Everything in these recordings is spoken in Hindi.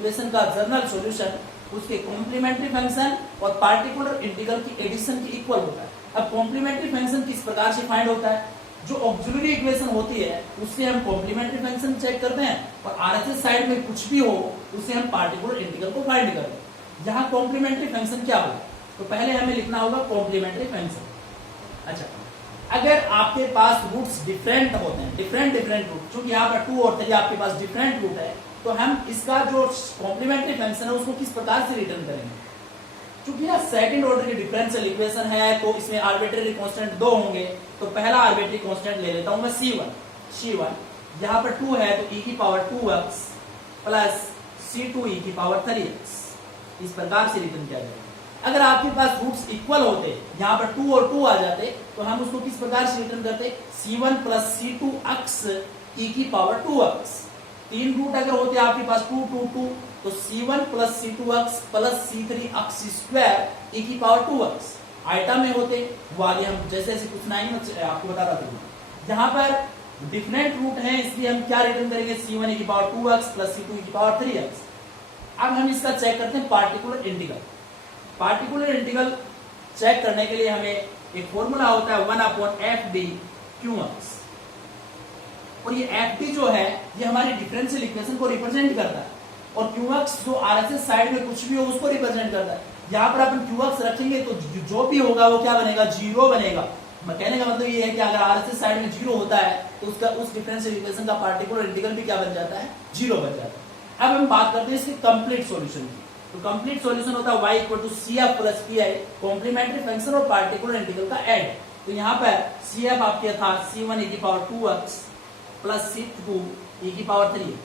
इक्वेशन का जनरल सॉल्यूशन उसके कॉम्प्लीमेंट्री फंक्शन और पार्टिकुलर इंटीग्रल की एडिशन की इक्वल होता है। अब कॉम्प्लीमेंट्री फंक्शन किस प्रकार से फाइंड होता है, जो ऑक्सिलरी इक्वेशन होती है उससे हम कॉम्प्लीमेंट्री फंक्शन चेक करते हैं और आरएचएस साइड में कुछ भी हो उससे हम पार्टिकुलर इंटीग्रल को फाइंड करते हैं। यहाँ कॉम्प्लीमेंट्री फंक्शन क्या होगा, तो पहले हमें लिखना होगा कॉम्प्लीमेंट्री फंक्शन। अच्छा, अगर आपके पास रूट्स डिफरेंट होते हैं, डिफरेंट रूट, चूंकि यहाँ पर 2 और 3 आपके पास डिफरेंट रूट है, तो हम इसका जो कॉम्प्लीमेंट्री फंक्शन है उसको किस प्रकार से रिटर्न करेंगे। चूंकि यह सेकंड ऑर्डर की डिफरेंशियल इक्वेशन है तो इसमें आर्बिट्रेरी कांस्टेंट 2 होंगे, तो पहला आर्बिट्रेरी कांस्टेंट ले लेता हूं मैं C1। यहाँ पर 2 है तो e की power 2x plus C2 e की पावर 3x, इस प्रकार से रिटर्न किया जाएगा। अगर आपके पास रूट्स इक्वल होते, यहाँ पर 2 और 2 आ जाते, तो हम उसको किस प्रकार से रिटर्न करते, C1 प्लस C2x e की पावर 2x। 3 रूट अगर होते आपके पास 2 2 2, तो C1 plus C2x plus C3x square e की पावर 2x। आइटम में होते वो आगे हम जैसे जैसे कुछ नहीं मैं आपको बता रहा था। यहाँ पर डिफरेंट रूट हैं इसलिए हम क्या रिटर्न करेंगे, C1 e की power 2x plus C2 e की पावर 3x। अब हम इसका चेक करते हैं particular integral. Particular integral check करने के लिए हमें एक फॉर्मूला होता है 1/fd qx, और ये fd जो है ये हमारी डिफरेंशियल इक्वेशन को रिप्रेजेंट करता है और qx जो आरएचएस साइड में कुछ भी हो उसको रिप्रेजेंट करता है। यहाँ पर अपन qx रखेंगे तो जो भी होगा वो क्या बनेगा, 0 बनेगा। कहने का मतलब ये है कि अगर आरएचएस साइड में 0 होता है तो उसका उस डिफरेंशियल इक्वेशन का पार्टिकुलर इंटीग्रल भी क्या बन जाता है, 0 बन जाता है। अब हम बात करते हैं इसके कंप्लीट सॉल्यूशन की। तो कंप्लीट सॉल्यूशन होता है y equal to CF plus PI, complementary function और पार्टिकुलर इंटीग्रल का एड। तो यहाँ पर CF आपके था C1 e की power 2x plus C2 e की पावर 3x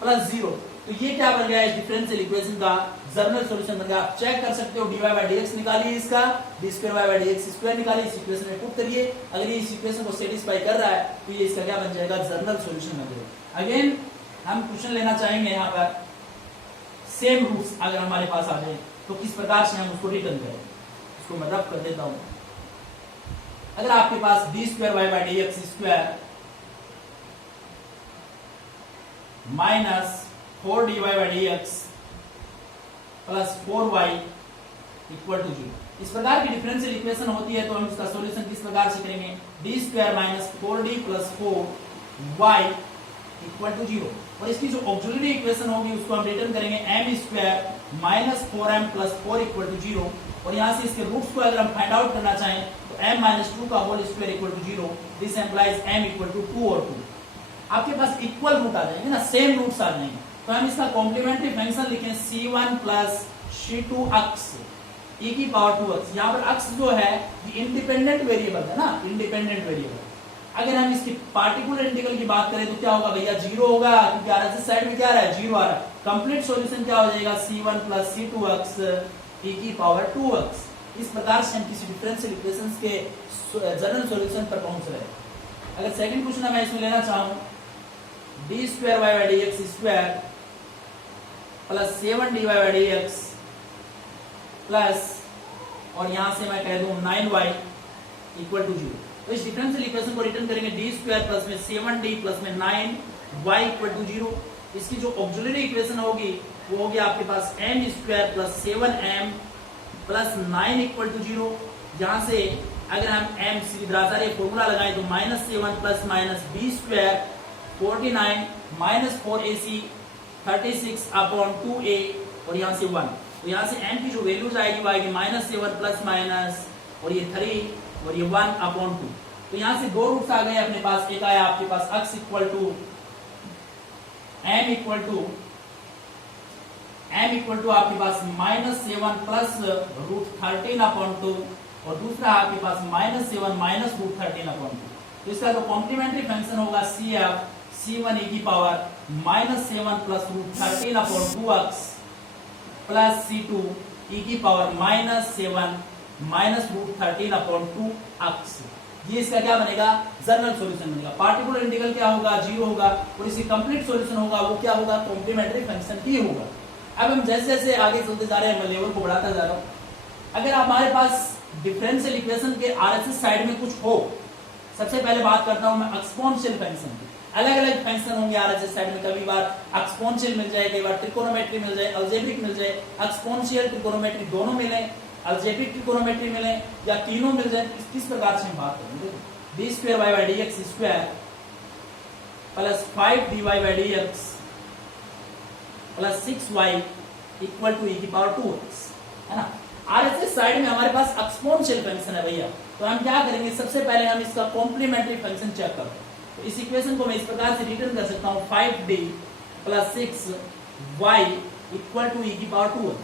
प्लस 0। तो ये क्या बन गया, इस डिफरेंशियल इक्वेशन का जनरल सॉल्यूशन बन गया। आप चेक कर सकते हो, dy बाय dx निकालिए, इसका d2y बाय dx स्क्वायर निकालिए, इस इक्वेशन में पुट करिए। अगर ये इस इक्वेशन को सेटिस्फाई कर रहा है तो ये इसका क्या बन जाएगा, जनरल सॉल्यूशन बन जाएगा। अगेन हम क्वेश्चन लेना चाहेंगे यहाँ पर सेम रूट्स अगर हमारे पास आ जाए तो किस प्रकार से हम उसको रिटर्न करें। इसको मैं रब कर देता हूं। अगर आपके पास d2y by dx square minus 4dy by dx plus 4y equal to 0, इस प्रकार की डिफरेंशियल इक्वेशन होती है तो हम इसका सॉल्यूशन किस प्रकार से करेंगे, d2 minus 4d plus 4y equal to 0। और इसकी जो ऑक्सिलरी इक्वेशन होगी उसको हम रिटर्न करेंगे m square minus 4m plus 4 equal to 0। और यहाँ से इसके रूट्स को अगर हम फाइंड आउट करना चाहें तो m माइनस 2 का whole square equal to 0, this implies m equal to 2 और 2। आपके पास इक्वल रूट आ जाएंगे ना, सेम रूट्स आ जाएंगे, तो हम इसका कॉम्प्लीमेंट्री फंक्शन लिखें C1 प्लस C2x e की पावर 2x। यहाँ पर x जो है ये इंडिपेंडेंट वेरिएबल है ना, इंडिपेंडेंट वेरिएबल। अगर हम इसकी पार्टिकुलर इंटीग्रल की बात करें तो क्या होगा भैया, 0 होगा, क्योंकि आरएचएस साइड में क्या आ रहा है, 0 आ रहा है। कंप्लीट सॉल्यूशन क्या हो जाएगा, C1 प्लस C2x e की पावर 2x। इस प्रकार से हम किसी डिफरेंशियल इक्वेशंस के जनरल सॉल्यूशन पर पहुंच रहे हैं। अगर सेकंड क्वेश्चन मैं इसमें लेना चाहूं, d2y by dx square plus 7dy by dx plus और यहां से मैं कह दूं 9y इक्वल टू 0। तो इस डिफरेंशियल इक्वेशन को रिटर्न करेंगे d स्क्वायर प्लस में 7d प्लस में 9y इक्वल टू 0। इसकी जो ऑक्सिलरी इक्वेशन होगी वो होगी आपके पास m square plus 7m plus 9 equal to 0। जहां से अगर हम m सीधाचार्य फॉर्मूला लगाएं तो -7 plus minus b square 49 minus 4ac 36 upon 2a और यहाँ से 1। तो यहाँ से m की जो वैल्यूज आएगी वो आएगी -7 प्लस माइनस और ये 3 और ये 1 अपॉन 2। तो यहाँ से दो रूट्स आ गए अपने पास। एक आया आपके पास x इक्वल टू आपके पास -7 प्लस √13 अपॉन 2 और दूसरा आपके पास -7 माइनस √13 अपॉन 2। तो इसका जो कॉम्प्लीमेंट्री फंक्शन होगा CF C1 e की power -7 plus √13 upon 2x plus C2 e की पावर -7 माइनस √13 अपॉन 2x। ये इसका क्या बनेगा, जनरल सॉल्यूशन बनेगा। पार्टिकुलर इंटीग्रल क्या होगा, 0 होगा और इसकी कंप्लीट सॉल्यूशन होगा वो क्या होगा, कॉम्प्लीमेंट्री फंक्शन ही होगा। अब हम जैसे जैसे आगे चलते जा रहे हैं, मैं लेवल को बढ़ाता जा रहा हूं। अगर हमारे पास डिफरेंशियल इक्वेशन के आरएचएस साइड में कुछ हो, सबसे पहले बात करता हूं मैं एक्सपोनेंशियल फंक्शन की। अलग अलग फंक्शन होंगे आरएचएस साइड में, कभी बार एक्सपोनेंशियल मिल जाए, कई बार ट्रिकोनोमेट्री मिल जाए, अलजेब्रिक मिल जाए, एक्सपोनेंशियल ट्रिकोनोमेट्री दोनों मिले, अलजेब्रिक ट्रिकोनोमेट्री मिले या तीनों मिल जाए, किस प्रकार से हम बात करेंगे। D square Y by D X square plus 5 dy by D X plus 6y equal to e की पावर 2x, है ना। आरएचएस साइड में हमारे पास एक्सपोनेंशियल फंक्शन है भैया, तो हम क्या करेंगे, सबसे पहले हम इसका कॉम्प्लीमेंट्री फंक्शन चेक करते हैं। तो इस इक्वेशन को मैं इस प्रकार से रिटर्न कर सकता हूँ 5d plus 6y equal to e की पावर 2x।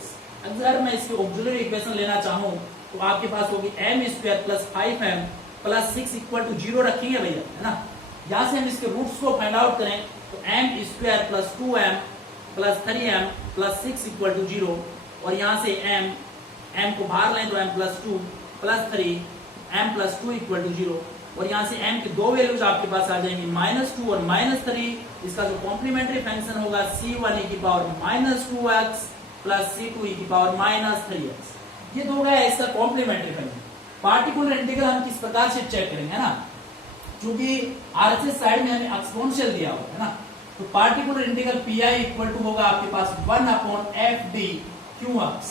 अगर मैं इसकी ऑक्सिलरी इक्वेशन लेना चाहूँ तो आपके पास होगी m square plus 5m plus 6 equal to 0 रखेंगे भैया, है ना। यहाँ से हम इसके रूट्स को फाइंड आउट करें तो m square plus 2m plus 3m plus 6 equal to 0, और यहाँ से m को बाहर लें तो m plus 2 plus 3 m plus 2 equal to 0, और यहाँ से m की दो वैल्यूज आपके पास आ जाएंगी -2 और -3। इसका जो कॉम्प्लीमेंट्री फंक्शन होगा c1 e की power -2x plus c2 e की पावर -3x। ये तो हो गया इसका कॉम्प्लीमेंट्री फंक्शन। पार्टिकुलर इंटीग्रल हम किस प्रकार से चेक करेंगे, है ना, क्योंकि आरएचएस साइड में हमें एक्सपोनेंशियल दिया हुआ है ना, तो particular integral P I equal to होगा आपके पास 1/fd qx,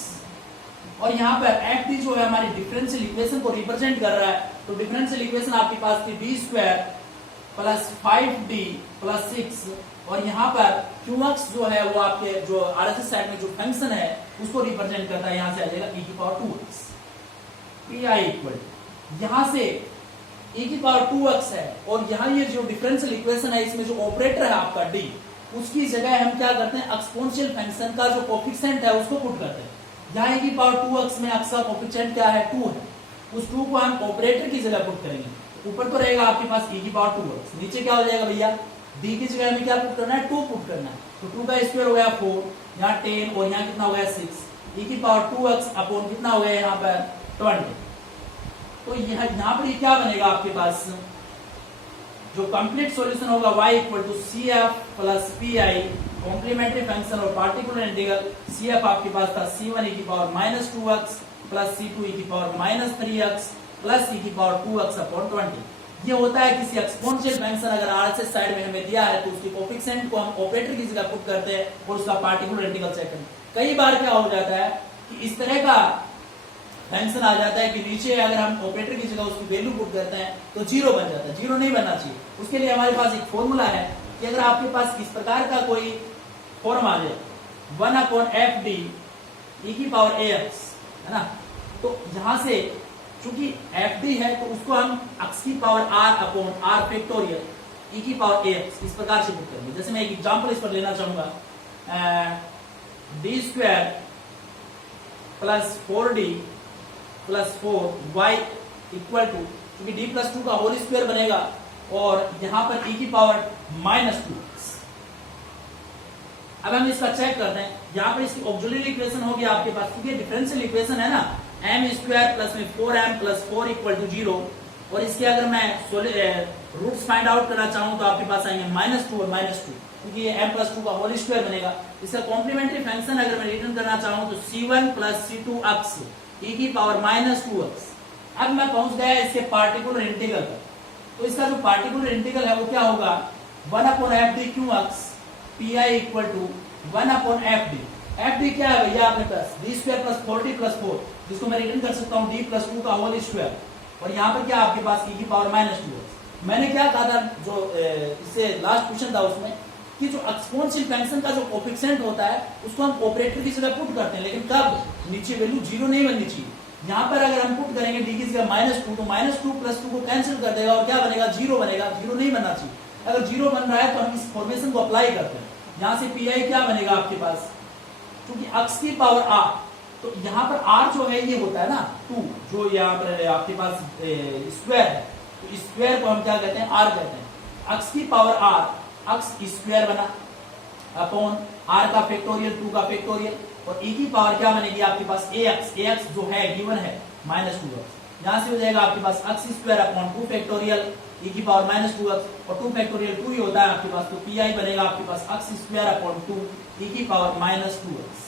और यहाँ पर एफ डी जो है हमारी डिफरेंशियल इक्वेशन को रिप्रेजेंट कर रहा है। तो डिफरेंशियल इक्वेशन आपके पास थी D square plus 5d plus 6, और यहाँ पर qx जो है वो आपके जो आरएचएस साइड में जो फंक्शन है उसको रिप्रेजेंट करता है, यहाँ से आ जाएगा e की power 2x। P I equal यहाँ से e की पावर 2x है, और यहाँ ये जो डिफरेंशियल इक्वेशन है इसमें जो ऑपरेटर है आपका d, उसकी जगह हम क्या करते हैं, एक्सपोनेंशियल फंक्शन का जो कोफिशिएंट है उसको पुट करते हैं। यहाँ e की पावर 2x में अक्सर कोफिशिएंट क्या है, 2 है, उस 2 को हम ऑपरेटर की जगह पुट करेंगे। ऊपर तो रहेगा आपके पास e की पावर 2x, नीचे क्या हो जाएगा भैया, d की जगह में क्या पुट करना है, 2 पुट करना है, तो 2 का स्क्वायर हो गया 4, यहाँ 10, और यहाँ कितना हो गया 6, e की पावर 2x अपॉन कितना हो गया यहाँ पर 20। तो यहाँ पर क्या बनेगा आपके पास, जो कंप्लीट सॉल्यूशन होगा y equal to CF plus PI complementary function, और पार्टिकुलर इंटीग्रल CF आपके पास था C1 e की power -2x plus C2 e की पावर -3x प्लस e की पावर 2x अपॉन 20। ये होता है किसी एक्सपोनेंशियल फंक्शन अगर आरएचएस साइड में हमें दिया है तो उसके कोफिशिएंट को हम ऑपरेटर की जगह पुट करते हैं और उसका पार्टिकुलर इंटीग्रल चेक करते हैं। कई बार क्या हो जाता है कि इस तरह का फंक्शन आ जाता है कि नीचे अगर हम ऑपरेटर की जगह उसकी वैल्यू पुट करते हैं तो 0 बन जाता है। 0 नहीं बनना चाहिए, उसके लिए हमारे पास एक फॉर्मूला है कि अगर आपके पास इस प्रकार का कोई फॉर्म आ जाए 1/fd e की पावर ax, है ना, तो यहां से चूंकि fd है तो उसको हम x की power r upon r factorial e की पावर ax इस प्रकार से पुट करेंगे। जैसे मैं एक एग्जांपल इस पर लेना चाहूंगा, d square plus 4d plus 4y equal to, क्योंकि d प्लस 2 का होल स्क्वायर बनेगा, और यहाँ पर e की पावर -2x। अब हम इसका चेक करते हैं, यहाँ पर इसकी ऑक्सिलरी इक्वेशन होगी आपके पास, क्योंकि डिफरेंशियल इक्वेशन है ना, m स्क्वायर प्लस में 4m प्लस 4 इक्वल टू 0, और इसके अगर मैं रूट्स फाइंड आउट करना चाहूँ तो आपके पास आएंगे -2 और -2, क्योंकि ये m प्लस 2 का होल स्क्वायर बनेगा। इसका कॉम्प्लीमेंट्री फंक्शन अगर मैं रिटर्न करना चाहूँ तो c1 प्लस c2x e की पावर -2x। अब मैं पहुंच गया इसके पार्टिकुलर इंटीग्रल पर, तो इसका जो पार्टिकुलर इंटीग्रल है वो क्या होगा, 1/fd qx pi equal to 1/fd। fd क्या है भैया आपके पास, d square plus 4d plus 4, जिसको मैं रिटर्न कर सकता हूँ d प्लस 2 का होल स्क्वायर, और यहाँ पर क्या आपके पास e की पावर -2x। मैंने क्या कहा था, जो इससे लास्ट क्वेश्चन था उसमें, कि जो एक्सपोनेंशियल फंक्शन का जो कोफिशिएंट होता है उसको हम ऑपरेटर की जगह पुट करते हैं, लेकिन कब, नीचे वैल्यू 0 नहीं बननी चाहिए। यहाँ पर अगर हम पुट करेंगे डी की जगह -2, तो -2 प्लस 2 को कैंसिल कर देगा और क्या बनेगा, 0 बनेगा। 0 नहीं बनना चाहिए, अगर 0 बन रहा है तो हम इस फॉर्मेशन को अप्लाई करते हैं। यहाँ से पी आई क्या बनेगा आपके पास, क्योंकि x की पावर r, तो यहाँ पर r जो है ये होता है ना 2, जो यहाँ पर आपके पास स्क्वायर है, तो स्क्वायर को हम क्या कहते हैं, r कहते हैं। x की पावर r, x स्क्वायर बना अपॉन r का फैक्टोरियल 2 का फैक्टोरियल, और e की पावर क्या बनेगी आपके पास ax जो है गिवन है -2x। यहाँ से हो जाएगा आपके पास x square upon 2 factorial e की पावर -2x, और 2 फैक्टोरियल 2 ही होता है आपके पास, तो pi बनेगा आपके पास x स्क्वायर अपॉन 2 e की पावर -2x।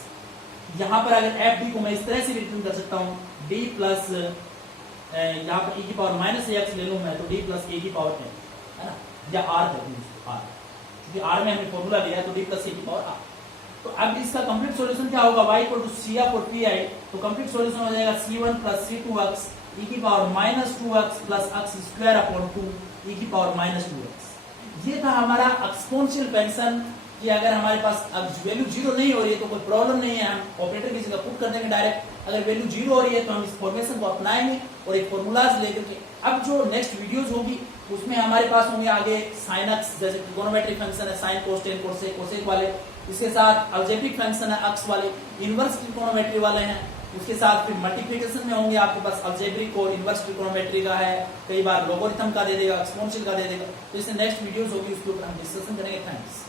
यहाँ पर अगर fd को मैं इस तरह से रिटर्न कर सकता हूँ, d प्लस यहाँ पर e की पावर -ax ले लूँ मैं, तो d प्लस a की पावर है ना, या r कर दूँ। आर, क्योंकि आर में हमने फॉर्मूला दिया है तो डी प्लस सी की पावर आर। तो अब इसका कंप्लीट सॉल्यूशन क्या होगा, y equal to C F और पी आई, तो कंप्लीट सॉल्यूशन हो जाएगा c1 प्लस c2x e की power minus 2x plus x square upon 2 e की पावर माइनस 2x। ये था हमारा एक्सपोनेंशियल फंक्शन कि अगर हमारे पास अब वैल्यू जीरो नहीं हो रही है तो कोई प्रॉब्लम नहीं है, हम ऑपरेटर की जगह पुट कर देंगे डायरेक्ट। अगर वैल्यू जीरो हो रही है तो हम इस फॉर्मेशन को अपनाएंगे और एक फॉर्मूलाज लेकर के अब जो नेक्स्ट वीडियोस होगी उसमें हमारे पास होंगे आगे साइन एक्स, जैसे ट्रिगोनोमेट्रिक फंक्शन है sine cos ten cosec cosec वाले, इसके साथ अलजेब्रिक फंक्शन है अक्स वाले, इनवर्स ट्रिगोनोमेट्री वाले हैं, उसके साथ फिर मल्टीप्लिकेशन में होंगे आपके पास अलजेब्रिक और इनवर्स ट्रिगोनोमेट्री का है, कई बार लोगरिथम का दे देगा, एक्सपोनेंशियल का दे देगा। तो इससे नेक्स्ट वीडियोस होगी उसके ऊपर हम डिस्कशन करेंगे। थैंक्स।